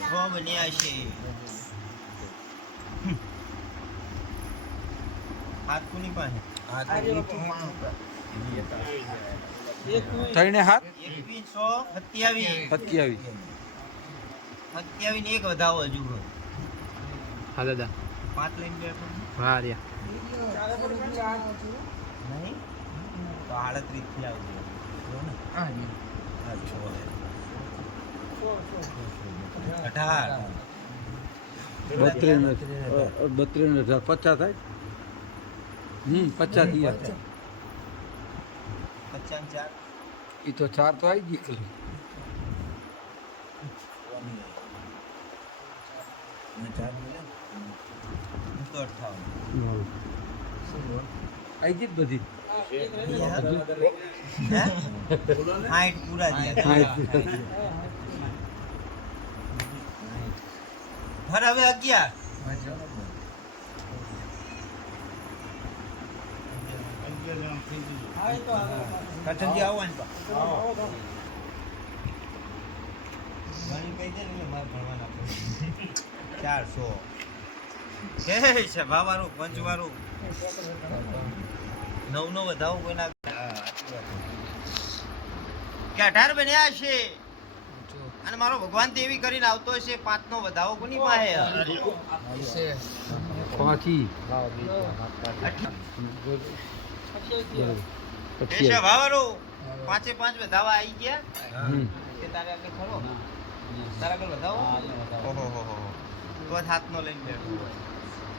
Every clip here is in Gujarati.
સો બન્યા છે હાથ? કોની પાસે થઈને હાથ એકવીસ સત્યાવીસ. સત્યાવીસ સત્યાવીસ ને એક વધાવો હજુ હા દાદા. પાંચ લઈને બે પણ. હા રહ્યા. નહીં? તો આડત્રીસથી આવજો. હા, છો. અઢાર બત્રીસ બત્રીસ હજાર પચાસ થાય હમ પચાસ થયા પચાસ ચાર એ તો ચાર તો આવી ગઈ ખરી તો અઠાવન આવી ગઈ જ બધી હાઈટ પૂરા ફર હવે અગિયાર કઠનજી આવવાનું પા ગણી કહી દે ને મારે ભણવાના ચારસો કે છે ભાવારું પંચવારું. નવ નો વધાવો કોઈના કે અઢાર બન્યા છે અને મારો ભગવાન દેવી એવી કરીને આવતો હશે પાંચ નો વધાવો કોની પાસે? છે પાંચે પાંચ વધાવા આવી ગયા. કે તારે આગળ ખરો? તારા આગળ વધાવો? ઓહો હો હો તો હાથ નો લઈને બેઠો.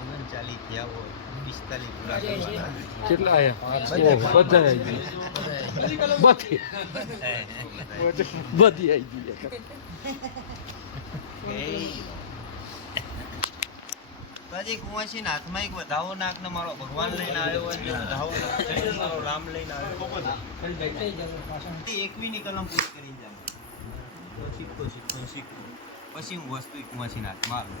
ઓગણચાલીસ થયા હોય પિસ્તાલીસ પૂરા કેટલા આયા? બધા આવી ગયા. બધી. બધી આવી ગઈ હે. કુંવરસિંહ હાથમાં એક વધાવો નાખ ને મારો ભગવાન લઈને આવ્યો હોય જો વધાવો મારો રામ લઈને આવ્યો એકવી ની કલમ પૂરી કરી જામ તો શીખતો શીખતો શીખતો પછી હું વસ્તુ કુંવરસિંહ હાથમાં આલું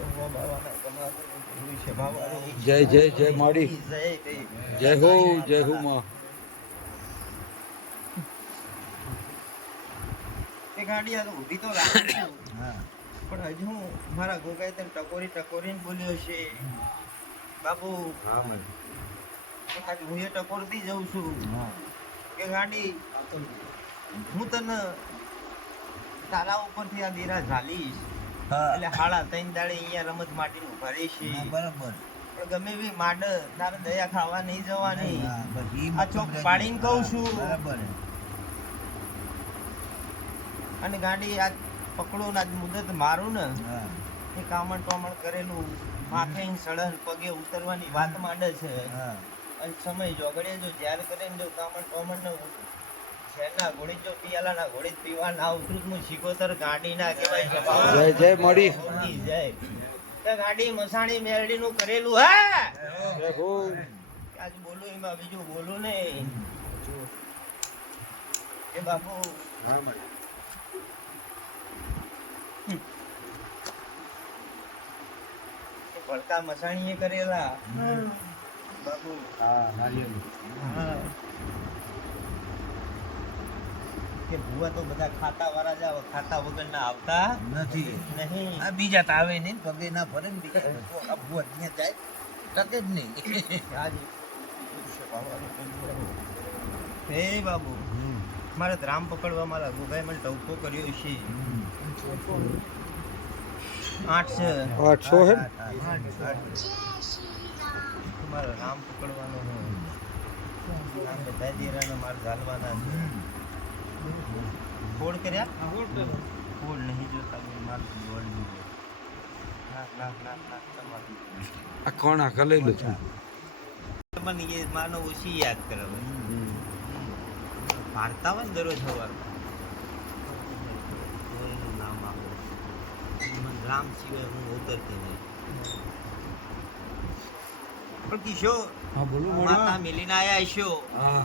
હા! જય જય જય માડી. જય હો જય હો માં. એ ગાડી આ તો ઊભી તો રાખી છું. પણ હજુ હું મારા ગોગાઈ તને ટકોરી ટકોરીને બોલ્યો છે. બાબુ આજે હું એ ટકોરતી જઉં છું. કે ગાડી હું તને તારા ઉપરથી આ દીરા ઝાલીશ. એટલે હાડા ત્રણ દાડે અહીંયા રમત માટીનું ભરે છે. બરાબર. પણ ગમે એવી માડ તારે દયા ખાવા નહીં જવાની. આ ચોક પાડીને કહું છું. બરાબર. અને ગાડી આજ પકડો ને આજ મુદત મારું ને એ કામણ ટોમણ કરેલું. માથે સડન પગે ઉતરવાની વાત માંડે છે. હા. અને સમય જોગડે જો જ્યારે કરે ને કામણ ટોમણ ને જય જય મળી જય. ગાડી મસાણી મેરડી નું કરેલું હે. આજ બોલું એમાં બીજું બોલું નહીં. એ બાપુ. એ ભડકા મસાણીએ કરેલા. બાપુ હા હા. કે ભૂવા તો બધા ખાતા વાળા જ આવે ખાતા વગર ના આવતા નથી. નહીં. આ બીજા તો આવે નહીં પગે ના ફરે ને બીજા આ ભૂવા ત્યાં જાય ટકે જ નહીં. આજે હે બાબુ મારે તો રામ પકડવા મારા ગોગાએ મને ટવકો કર્યો છે. આઠ છે. આઠસો હે ને? તમારો રામ પકડવાનો આ બધા દીરાને માર ઘાલવાના છે. ફોડ કર્યા? ફોડ નહીં જોતા બોલ માલ દોડ દીધો આ કોણ આખા લઈ તમારી. આ કોણા કલેલું છે? મને એ માનો ઓછી યાદ કરાવે ભારતા હોય ને દરરોજ સવાર કોઈનું નામ આપો. મને રામ સિવાય હું ઉતરતી નહીં પણ કિશો હા બોલો માતા મિલીને આયા છો હા.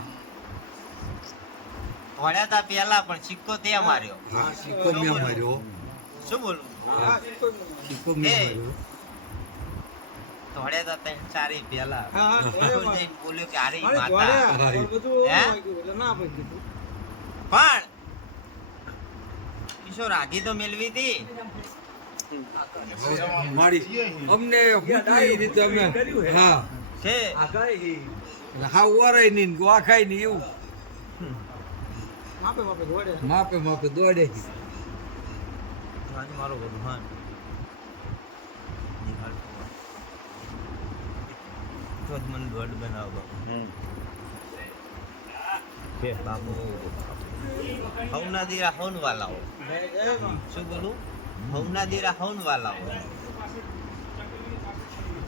ભણ્યા પેલા પણ સિક્કો તે માર્યો. હા સિક્કો મેં માર્યો. શું બોલું? સિક્કો મેં માર્યો. ભણ્યા તા ત્રણ ચારે પહેલા. બોલ્યો કે હારે માતા. પણ કિશોર આધી તો મેળવી હતી. અમને રીતે અમે હા. છે. હા વરાય નહીં ગોવા વાખાય નહીં એવું. માપે માપે દોડે છે. આજ મારો ભગવાન તો જ મને દોડ બનાવો હવના દીરા હવન વાલાઓ શું બોલું? હવના દીરા હવન વાલાઓ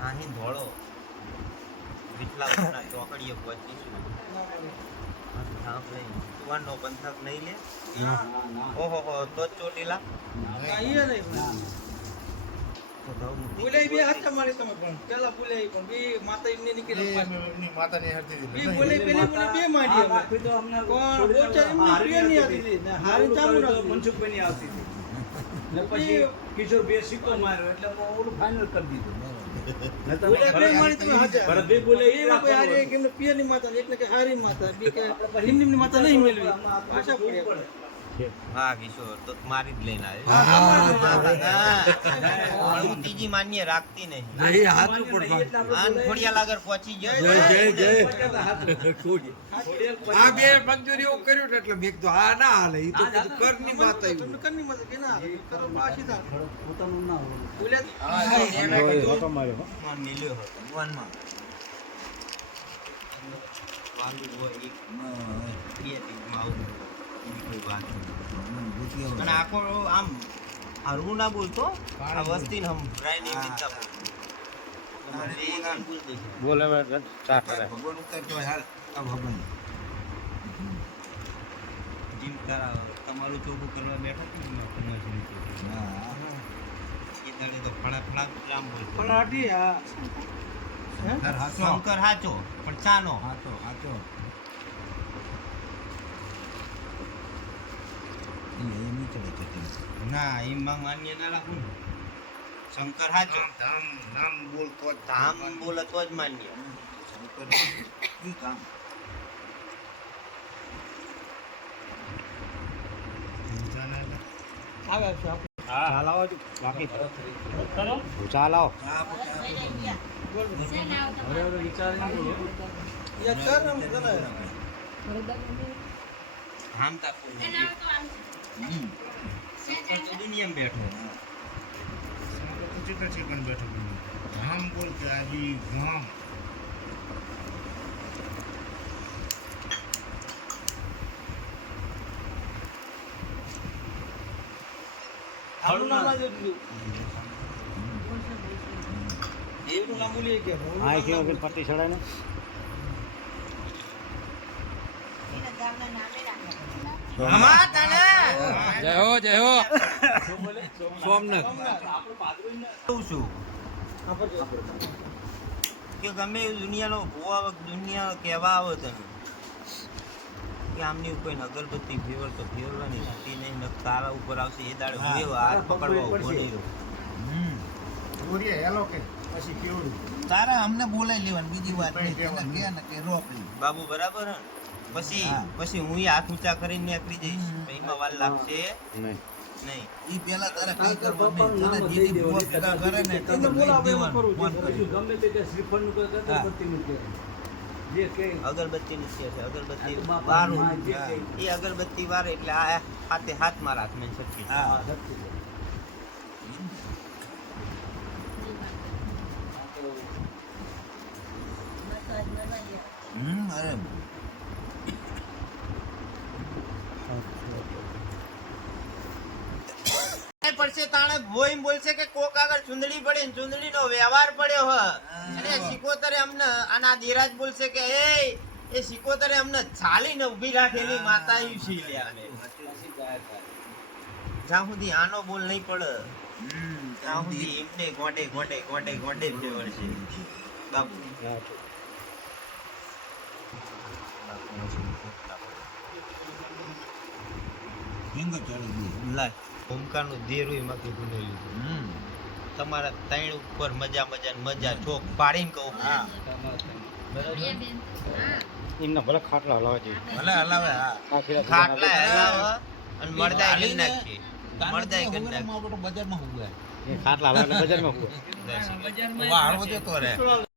અહીં ધોળો. વિઠલા ચોકડીએ પહોંચીશું. સુવર્ણનો પંથક નહીં લે ઓહો હો તો ચોટીલા તો ધવનું બે હાથા મારી તમે પણ પેલા બોલાઈ પણ બે માતા એમને નીકળી બે બોલાઈ પેલી બોલે બે અમે કોણ એમને ની હતી. ને. આવતી હતી ને પછી કિશોર બે સિક્કો માર્યો એટલે ઓલું ફાઇનલ કરી દીધું ભરતભાઈ બોલે એ હારી એમને પિયરની માતા એટલે કે હારી માતા બી કે નિમની માતા નહીં મેળવી. પાછા પડ્યા હા કિશોર તો મારી જ લઈને હા, હા, આવ્યો હું ત્રીજી માન્ય રાખતી નહીં. નહીં હાથું પણ આન ખોડિયા લાગર પહોંચી જય જય જય. આ બે મજૂરી એવું કર્યું એટલે મેં કીધું આ ના હાલે એ તો કરની માતા એવું. કરની માતા કે ના કરો પાછી થા પોતાનું ના હોય. બોલ્યા ફોન મિલ્યો હતો? વનમાં. વાંદુ હોય. એક બે આવું કોઈ વાત નહીં. અને આખો આમ હરવું ના બોલતો આ વસ્તી ને હમરાય નહીં આમ બોલ. દેશે. ભગવાન ઉતરતો હોય હાલ આ ભગવાન જીમ કરાવો તમારું ચોખ્ખું કરવા બેઠા ચોખ્ખું. હા. એ દાડે તો ફળા ફળા રામ બોલ પણ હા. શંકર હાચો પણ ચાનો. હાચો હાચો. એ નહીં ચડે ચટણી ના એમાં માન્ય ના રાખું ને શંકર હાચો નામ બોલતો ધામ બોલે તો જ માન્ય શંકર ઈ કામ આવે છે યા કર આમ કરે ધામ તાપું શંકર તો દુનિયામાં બેઠો ધામ બોલ કે આજી ગામ નામ આજે દીધું એવું નામ. જય હો જય હો. સોમનાથ. કહું છું કે ગમે એવું દુનિયાનો ભૂવા દુનિયા કહેવા આવે તમે. કે આમની ઉપર અગરબત્તી ફેવર તો ફેવરવાની હતી નહીં તારા ઉપર આવશે એ દાડે હું એવો હાથ પકડવા ઊભો નહીં રહું. બોરીએ હેલો કે પછી કેવડું? તારા અમને બોલાઈ લેવાનું બીજી વાત કે ને બાબુ બરાબર હે ને? પછી પછી હું હાથ ઊંચા કરીને નીકળી જઈશ. એમાં વાર લાગશે. નહીં. ઈ પેલા તારે કઈ કરવાનું તને દીદી ભૂવા ભેગા કરે ને તને એને એવું ફોન કરી. ગમે તે કે. કે અગરબત્તી માં. કે- એ અગરબત્તી વારે એટલે આ હાથે હાથમાં રાખ હાથમાં શક્તિ હા શક્તિ હમ અરે એ તાણે ભોઈમ બોલશે કે કોક આગળ ચુંદડી પડી ને ચુંદડી નો વ્યવહાર પડ્યો હ. અને સિકોતરે અમને આના ધીરાજ બોલશે કે એ એ સિકોતરે અમને ચાલીને ઊભી રાખેલી માતા ઈ છે લ્યા. અમે. જ્યાં સુધી આનો બોલ નહીં પડે ત્યાં સુધી એમને ગોંડે ગોંડે ગોંડે ગોંડે જ ફેવડશે બાપુ. હિંગ ચડી લાય ભૂમકાનું દેરું એમાંથી ગુનેલું હમ. તમારા ત્રણ ઉપર મજા મજા મજા ચોક પાડીને કહું. હા. એમના ભલે ખાટલા હલાવે છે. ભલે હલાવે હા. ખાટલા હલાવે. અને મળદાય કરી નાખીએ. મળદાય કરી નાખીએ. બજારમાં હું ખાટલા હલાવે બજારમાં દસ. વાળવો જતો રહે